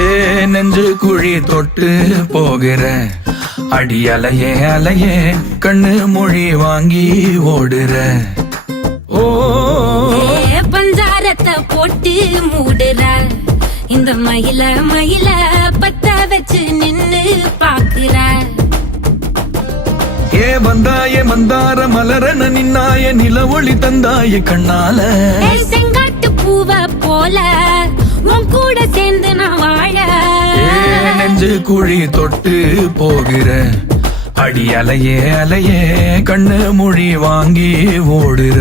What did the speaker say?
ஏ நெஞ்சு குழி தொட்டு போகிற அடி அலையே அலையே கண்ணு மொழி வாங்கி ஓடுற. ஓ பஞ்சாரத்தை போட்டு மூடுற இந்த மயில மயில பத்த வச்சு நின்னு பாக்குற. ஏ வந்தாய மந்தார மலரன நின்னாய நில ஒளி தந்தாய கண்ணால. செங்காட்டு பூவ போல உன் கூட சேர்ந்து நான் வாழ. நெஞ்சு குழி தொட்டு போகிற அடி அலையே அலையே கண்ணு மொழி வாங்கி ஓடுற.